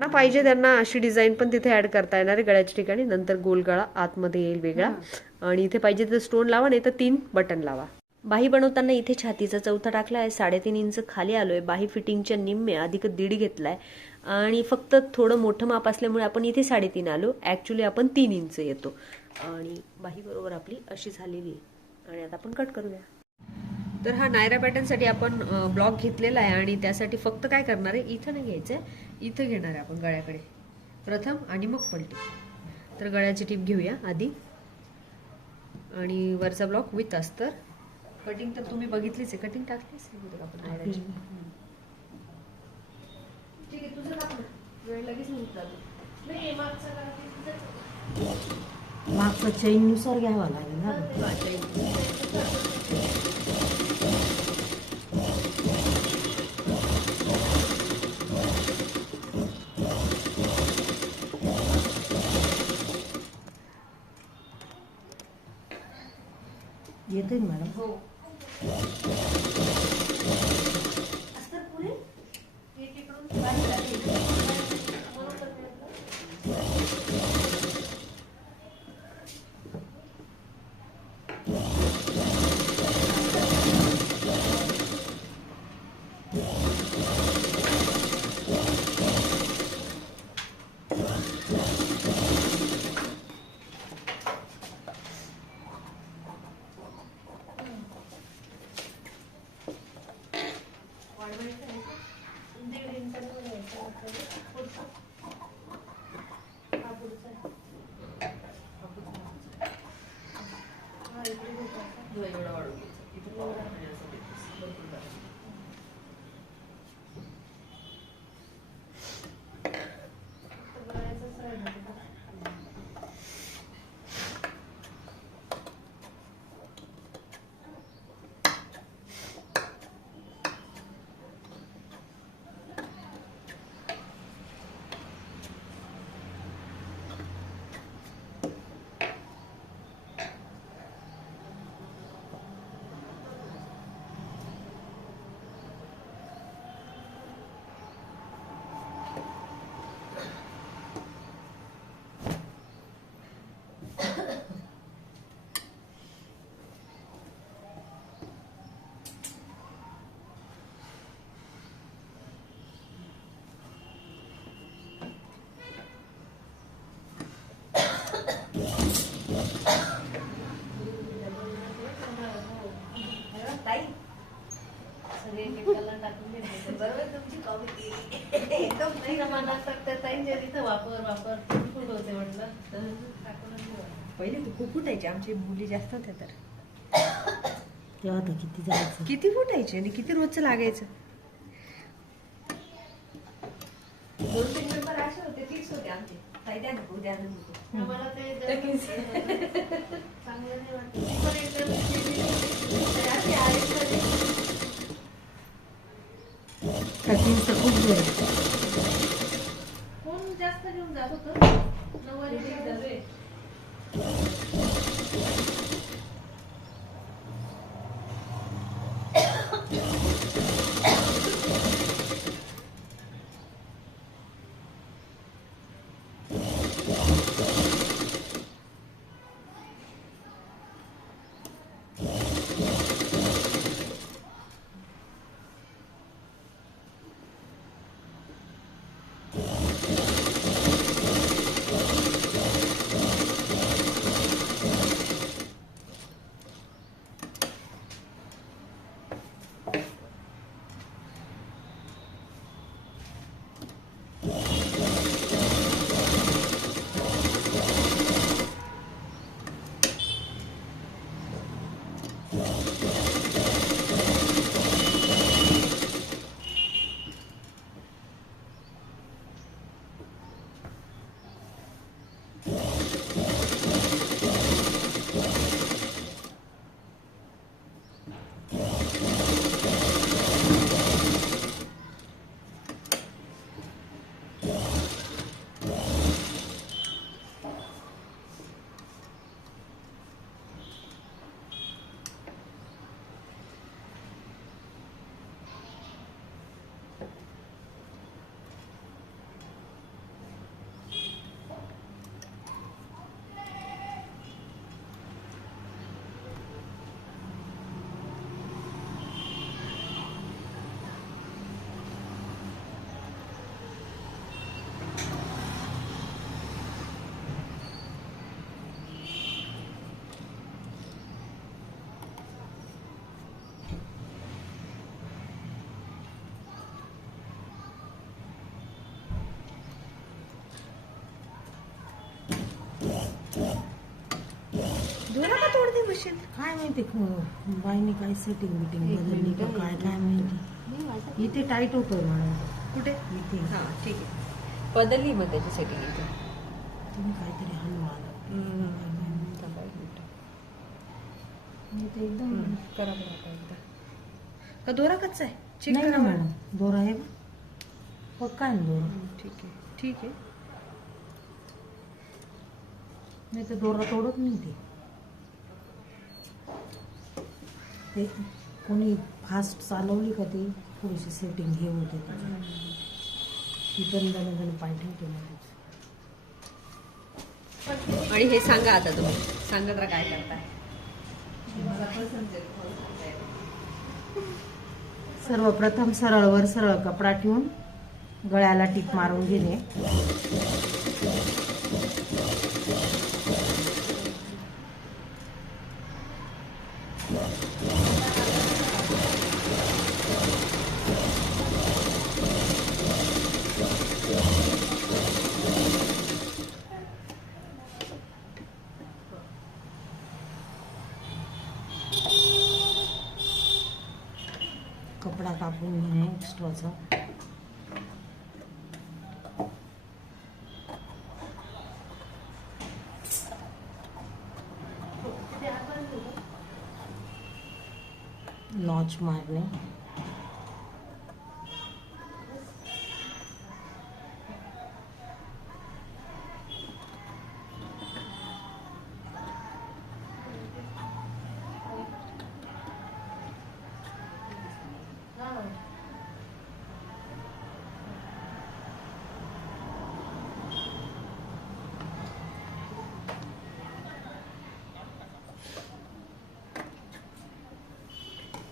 ना पाहिजे त्यांना अशी डिझाईन पण तिथे ऍड करता येणार आहे गळ्याच्या ठिकाणी. नंतर गोल गळा आतमध्ये येईल वेगळा. आणि इथे पाहिजे तर स्टोन लावा, नाही तर 3 बटन लावा. बाही बनवताना इथे छातीचा चौथा टाकला आहे, 3.5 इंच खाली आलोय, बाही फिटिंगच्या निम्मे अधिक 1.5 घेतलाय आणि फक्त थोडं मोठं माप असल्यामुळे आपण इथे 3.5 आलो. ऍक्च्युली आपण 3 इंच येतो आणि बाही बरोबर आपली अशी झालेली आहे. आणि आता आपण कट करूया. तर हा नायरा पॅटर्नसाठी आपण ब्लॉक घेतलेला आहे आणि त्यासाठी फक्त काय करणार आहे, इथं नाही घ्यायचं आहे, इथं घेणार आहे आपण गळ्याकडे प्रथम आणि मग पलटी. तर गळ्याची टीप घेऊया आधी आणि वरचा ब्लॉक विथ अस्तर. कटिंग तर तुम्ही बघितलीच आहे, कटिंग टाकलीच आहे आपण नायराची. ठीक आहे, तुझं टाक ना, वेळ लगेच होऊन जातो. नाही मागचं चेननुसार घ्यावा लागेल ना. येते ना मॅडम. हो. पहिले तू खूप फुटायचे, आमची मुली जास्त होत्या तर तेव्हा तर किती जायचं. किती फुटायचे आणि किती रोजचं लागायचं. 2-3 नंबर असे होते, फिक्स होते आमचे. ताई द्या नको, द्या नको. आम्हाला ते चांगलं नाही वाटत. ती पण एकदम अशी आहे. कटिंगचं खूप वेळ. कोण जास्त घेऊन जात होतं. 9 डबे. मशीन. काय माहिती बाईने काय सेटिंग बिटिंग एक बदलली मिनिट, का एक काय काय मिनिट. माहिती. इथे टाईट होतोय मला कुठे? इथे. हा ठीक आहे, बदलली मग त्याची सेटिंग इथे. तुम्ही काहीतरी हलवा आला. थांबा एक मिनिट. इथे एकदम करा बरं आता एकदा. का दोरा कच्चा आहे? चेक नाही करा ना बरं. मॅडम, दोरा आहे बा. पक्का आहे ना दोरा. ठीक आहे, ठीक आहे. नाही तर दोरा तोडत नाही ते कोणी फास्ट चालवली का ते थोडीशी सेटिंग हे होते त्याची. ती पण जण पाय ठेवते मध्ये. आणि हे सांगा आता तुम्ही, सांगा जरा काय करताय. सर्वप्रथम सरळवर सरळ कपडा ठेवून गळ्याला टीप मारून घेणे. कपडा कापून घेणे एक्स्ट्राचा. नॉच मारणे.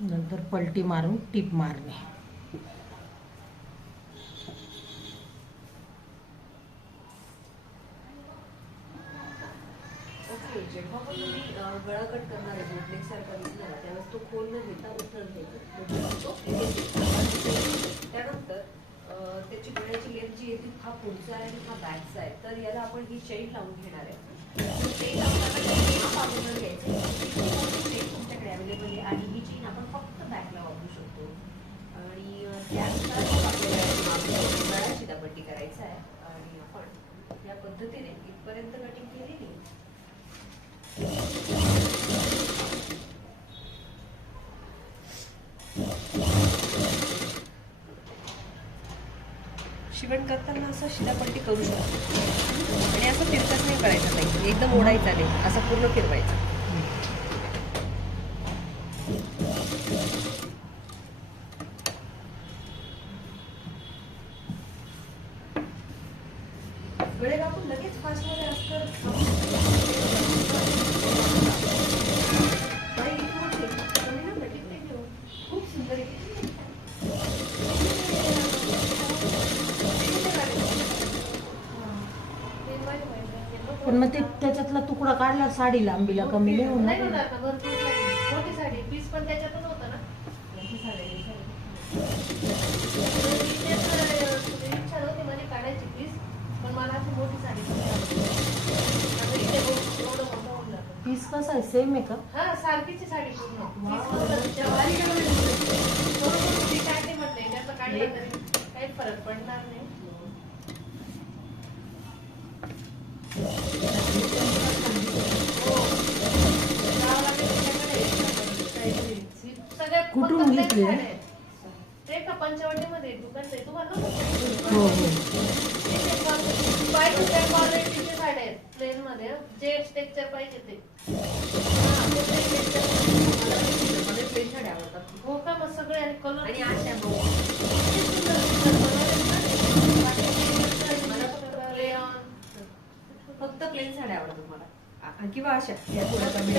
नंतर पलटी मारून टीप मारणे. ओके, जेव्हा पण तुम्ही गळा कट करणार आहे बोटनेक सारखा दिसला ना, त्यावेळेस तो खोल न घेता उठल घ्यायचा. त्यानंतर त्याची गळ्याची लेंथ जी आहे ती हा पुढचा आहे आणि हा बॅकचा आहे. तर याला आपण ही चेन लावून घेणार आहे. चेन लावताना हा अगोदर घ्यायचा. चेन तुमच्याकडे अवेलेबल आहे आणि ही चेन आपण फक्त बॅकला वापरू शकतो. आणि त्यानंतर आपल्याला गळा शिदापट्टी करायचा आहे. आणि आपण या पद्धतीने इथपर्यंत कटिंग केलेली. शिवण करताना असं शिदापट्टी करू शकतो आणि असं तिरकस नाही करायचं नाही, एकदम ओढायचा नाही, असं पूर्ण फिरवायचं. गळे कापून लगेच फास्ट मध्ये असतं. खूप सुंदर आहे. पण मग ते त्याच्यातला तुकडा काढला साडी लांबीला कमी नाही होणार. नाही होणार ना, भरपूर साडी, मोठी साडी, पीस पण त्याच्यातून होतं ना. इच्छा नव्हती माझी काढायची पीस, पण मला अशी मोठी साडी पाहिजे होती. आता इथे एवढं मोठं होऊन जातं. पीस कसा आहे, सेम आहे का? हा, सारखीची साडी पूर्ण. पीस नव्हतं, जवारी थोडं ती काय ते म्हटलंय, त्याचं काढलं तरी काही फरक पडणार नाही. सगळ्यात कुठून फक्त घेतली? plain साड्या आहेत. ते का पंचवटीमध्ये दुकान आहे तुम्हाला हो हो. पाहिजे त्या क्वालिटीचे साड्या आहेत प्लेन मध्ये, जे टेक्स्चर पाहिजे ते. मला प्लेन साड्या आवडतात. हो का, मग सगळे आणि कलर आणि अशा बघ. फक्त प्लेन साड्या आवडतात मला, किंवा अशा या थोड्या कमी.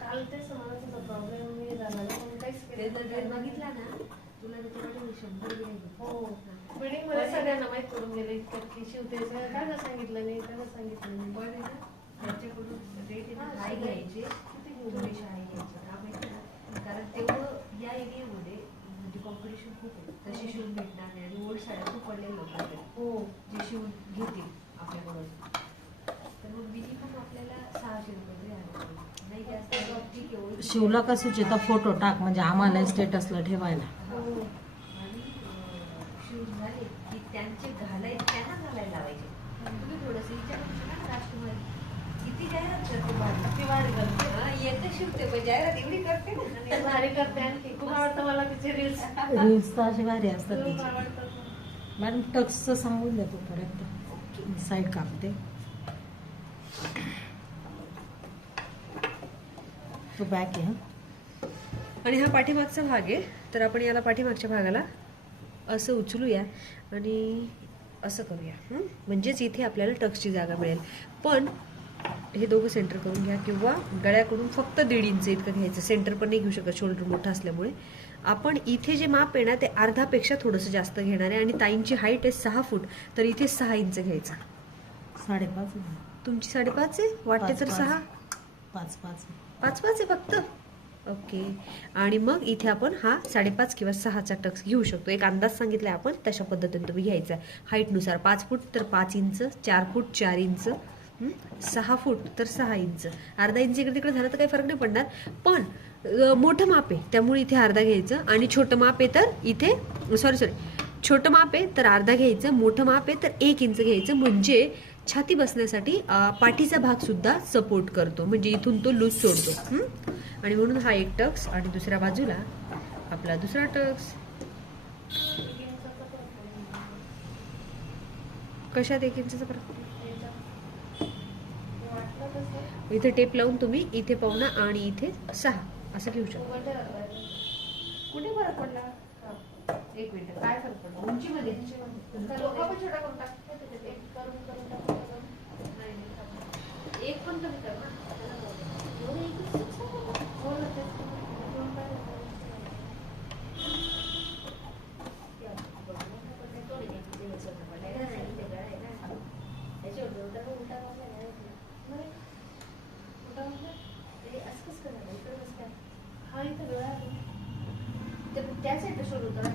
काल ते समाजाचा प्रॉब्लेम मी झाला ना म्हणून काहीच केलं नाही. बघितला ना तुला त्याच्यामध्ये 100 गेले. हो मीटिंग मध्ये सगळ्यांना माहित करून गेलं इतकं की शिवतेचं काय सांगितलं नाही त्याला सांगितलं नाही. पण आहे ना त्यांच्याकडून रेट हाय घ्यायचे, किती थोडेसे हाय घ्यायचे का माहिती ना, कारण तेवढं या एरियामध्ये म्हणजे कॉम्पिटिशन खूप आहे. तसे शिवून भेटणार नाही आणि ओल्ड साड्या खूप पडलेल्या लोकांकडे हो जे शिवून घेतील आपल्याकडून. तर मग मिनिमम आपल्याला 600 रुपये द्यायला लागतील. नाही जास्त ठीक आहे. ओल्ड शिवला का सुचेता फोटो टाक म्हणजे आम्हाला स्टेटसला ठेवायला. हो आणि शूज झाले की त्यांचे त्यांना घालायला लावायचे. तुम्ही थोडंसं विचारू शकता राजकुमारी किती जाहिरात करते भारी. ती भारी करते. येते शिवते पण जाहिरात एवढी करते ना. आणि भारी करते आणखी खूप आवडतं मला तिचे रील्स रील्स तर असे भारी असतात खूप तिचे. आवडतात. मॅडम टक्सचं सांगून द्या तोपर्यंत साईड कापते. तो बॅक आहे. आणि हा पाठीमागचा भाग आहे. तर आपण याला पाठीमागच्या भागाला असं उचलूया आणि असं करूया. म्हणजेच इथे आपल्याला टक्सची जागा मिळेल. पण हे दोघं सेंटर करून घ्या किंवा गळ्याकडून फक्त 1.5 इंच इतकं घ्यायचं. सेंटर पण नाही घेऊ शकत शोल्डर मोठा असल्यामुळे. आपण इथे जे माप आहे ना ते अर्धापेक्षा थोडंसं जास्त घेणार आहे आणि ताईंची हाईट आहे 6 फूट तर इथे 6 इंच घ्यायचा. 5.5 तुमची 5.5 आहे वाटते तर 6 5 5 आहे फक्त. ओके. आणि मग इथे आपण हा 5.5 किंवा 6चा टक्स घेऊ शकतो. एक अंदाज सांगितलाय आपण तशा पद्धतीने तुम्ही घ्यायचा. हाईटनुसार 5 फूट तर 5 इंच, 4 फूट 4 इंच, 6 फूट तर 6 इंच. अर्धा इंच इकडे तिकडे झालं तर काही फरक नाही पडणार. पण मोठं माप आहे त्यामुळे इथे अर्धा घ्यायचं आणि छोटं माप आहे तर इथे सॉरी छोटं माप आहे तर अर्धा घ्यायचं, मोठं माप आहे तर 1 इंच घ्यायचं. म्हणजे छाती बसण्यासाठी पाठीचा भाग सुद्धा सपोर्ट करतो. म्हणजे इथून तो लूज सोडतो. आणि म्हणून हा एक टक्स आणि दुसऱ्या बाजूला आपला दुसरा टक्स. कशात 1 इंचचा फरक? इथे टेप लावून तुम्ही इथे पावणा आणि इथे 6 असं घेऊ शकता. कुठे फरक पडला? 1 मिनिट. काय फरक पडला उंचीमध्ये? लोकं पण छोटा करून टाकतात. एक करून टाकतात. एक पण कमी कर ना. हो ना तेच. हा इथं गळा आहे. त्या साईडला शोध होता ना.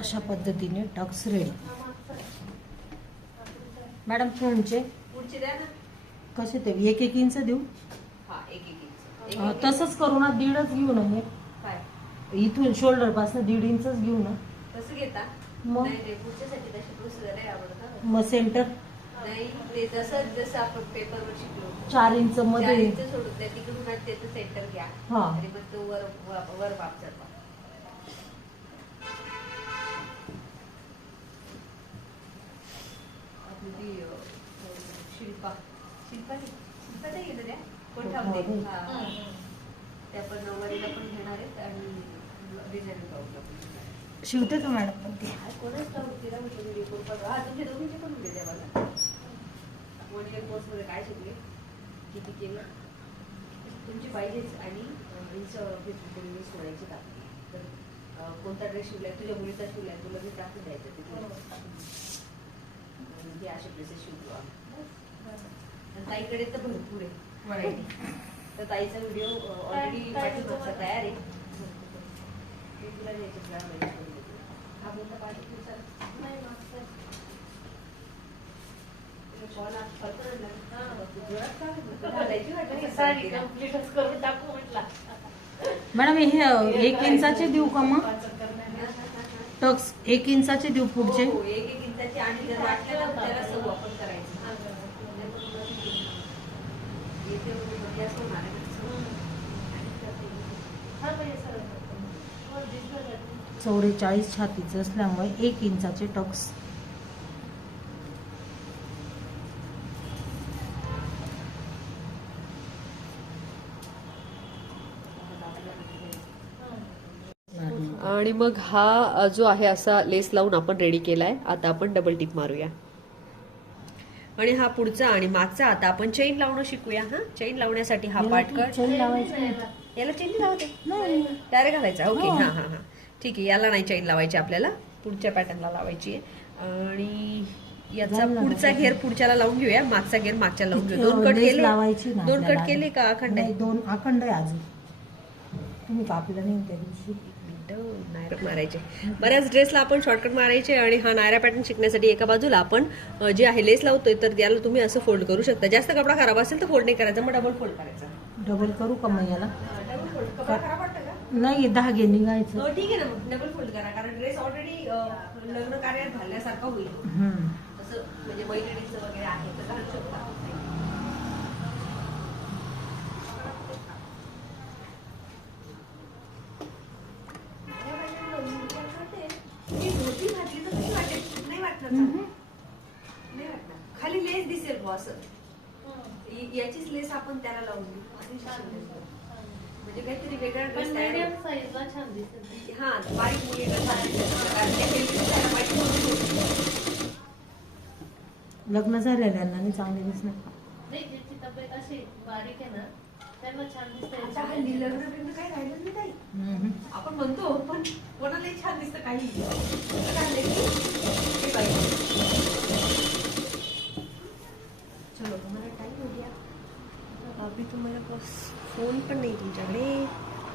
अशा पद्धतीने टक्स रेडी. मॅडम फ्रंटचे पुढचे द्या ना. कसे ते 1 इंच देऊ? हा 1 इंच. तसंच करू ना. 1.5 घेऊ ना. हे काय इथून शोल्डर पासून 1.5 इंचच घेऊ ना. कसं घेता? मग नाही पुढच्यासाठी तशी प्रोसिजर आहे आवडतं. मग सेंटर नाही ते जसं आपण पेपरवर शिकलो 4 इंच 4 मध्ये. इंच सोडून द्या तिकडून त्याचं सेंटर घ्या हा. आणि मग तो वर माप जातो. आपली शिल्पा नाही घेणार द्या कोण ठेवते. त्या पण नऊवारीला पण घेणार आहेत आणि डिझाईन ब्लाऊजला पण घेणार आहेत. शिवते का मॅडम पण ते? कोणच तिला म्हटलं व्हिडिओ कॉल बघा. तुमच्या दोघींचे पण व्हिडिओ द्या मला. 1 इयर कोर्समध्ये काय शिकले, किती केलं, तुमची पाहिजेच. आणि फेसबुकवरून मी सोडायची टाकली तर कोणता ड्रेस शिवलाय, तुझ्या मुलीचा शिवलाय, तुला मी टाकून द्यायचं तिथे. हे असे ड्रेसेस शिवतो आम्ही. ताईकडे तर भरपूर आहे व्हरायटी. तर ताईचा व्हिडिओ ऑलरेडी पाठीमागचा तयार आहे. मी तुला द्यायचं हा बोलता पाठी नाही मागचं साडी कम्प्लीटच करून टाकू म्हटला. मॅडम हे 1 इंचाचे देऊ का मग टक्स 1 इंचाचे देऊ पुढचे. 1 इंचाची आणि जर वाटलं तर त्याला सव आपण करायचं. हा म्हणजे सरळ हो, दिसलं जातं. 44 छातीचं असल्यामुळे 1 इंचाचे टक्स. आणि मग हा जो आहे असा लेस लावून आपण रेडी केलाय. आता आपण डबल टिप मारूया आणि हा पुढचा आणि मागचा आता आपण चेन लावणं शिकूया. हा चेन लावण्यासाठी हा पार्ट कट. चैन लावायची याला चेन नाही लावते, नाही. डायरेक्ट घालायचा. ओके हो. हा हा हा ठीक आहे. याला नाही चेन लावायची, आपल्याला पुढच्या पॅटर्नला लावायची आहे. आणि याचा जाईल ना पुढचा त्याच्यात. घेर पुढच्याला लावून घेऊया, मागचा घेर मागच्याला लावून घेऊ. 2 कट लेस केले, लावायची ना 2 कट आपल्याला. केले का अखंड आहे? नाही, 2 अखंड आहे अजून. तुम्ही कापलं नाही त्या दिवशी. नायरा मारायचे. बऱ्याच ड्रेसला आपण शॉर्टकट मारायचे. आणि हा नायरा पॅटर्न शिकण्यासाठी एका बाजूला आपण जे आहे लेस लावतोय, तर त्याला तुम्ही असं फोल्ड करू शकता. जास्त कपडा खराब असेल तर फोल्ड नाही करायचा, मग डबल फोल्ड करायचा. डबल करू का मग याला? डबल फोल्ड कपडा खराब वाटतं का? नाही, धागे निघायचं. हो, ठीक आहे ना, मग डबल फोल्ड करा. कारण ड्रेस ऑलरेडी लग्न कार्यात घालण्यासारखा होईल. असं म्हणजे मैत्रिणीचं वगैरे आहे तर घालू शकता. खाली लेस दिसेल बुवा असं. याचीच लेस आपण त्याला लावून घेऊ. म्हणजे काहीतरी वेगळा पण ड्रेस तयार मीडियम साईजला छान दिसते. हा बारीक मुलीला कारण ते हेल्दी दिसायला पाहिजे. लग्न झालेल्यांना नाही चांगले दिसणार. नाही, ज्याची तब्येत अशी बारीक आहे ना त्यांना छान आता हल्ली दिसते. लग्न बिग्न काही राहिलं नाही काही. आपण म्हणतो पण कोणालाही छान दिसतं काही. असं काढलंय की हे पाहिजे. चलो तुम्हाला टाइम हो गया. अभी तुम्हाला बस फोन पण नाही तुमच्याकडे.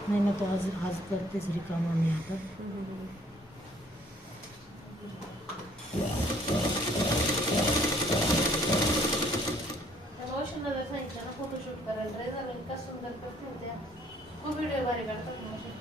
नाही ना, तो आज आज करतेच रिकामा मी आता. मावशींना जर सांगितलं ना फोटोशूट करायला ड्रेस इतका सुंदर करते त्या. खूप व्हिडिओ भारी काढतात मावशी.